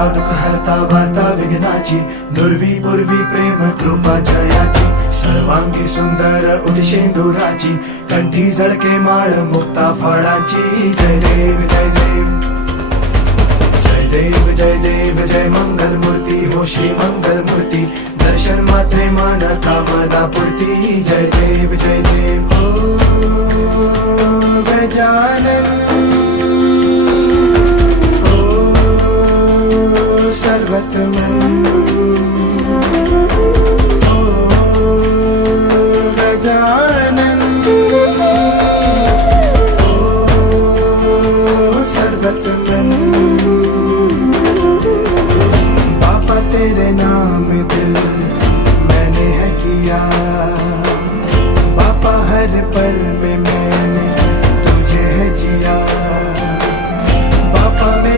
हरता दुःख हरता वार्ता विघ्नाची, दुर्वी पूर्वी प्रेम कृपा जयाची, सर्वांगी सुंदर उदिशेंदुराची, कंठी झळके माळ मुक्ता फळाची. जय देव जय देव जय देव जय देव जय मंगल मूर्ती हो श्री मंगल मूर्ती, दर्शन मात्रे मन कामना पूर्ती. जय देव जय देव हो गजानन हो सर्वतमन.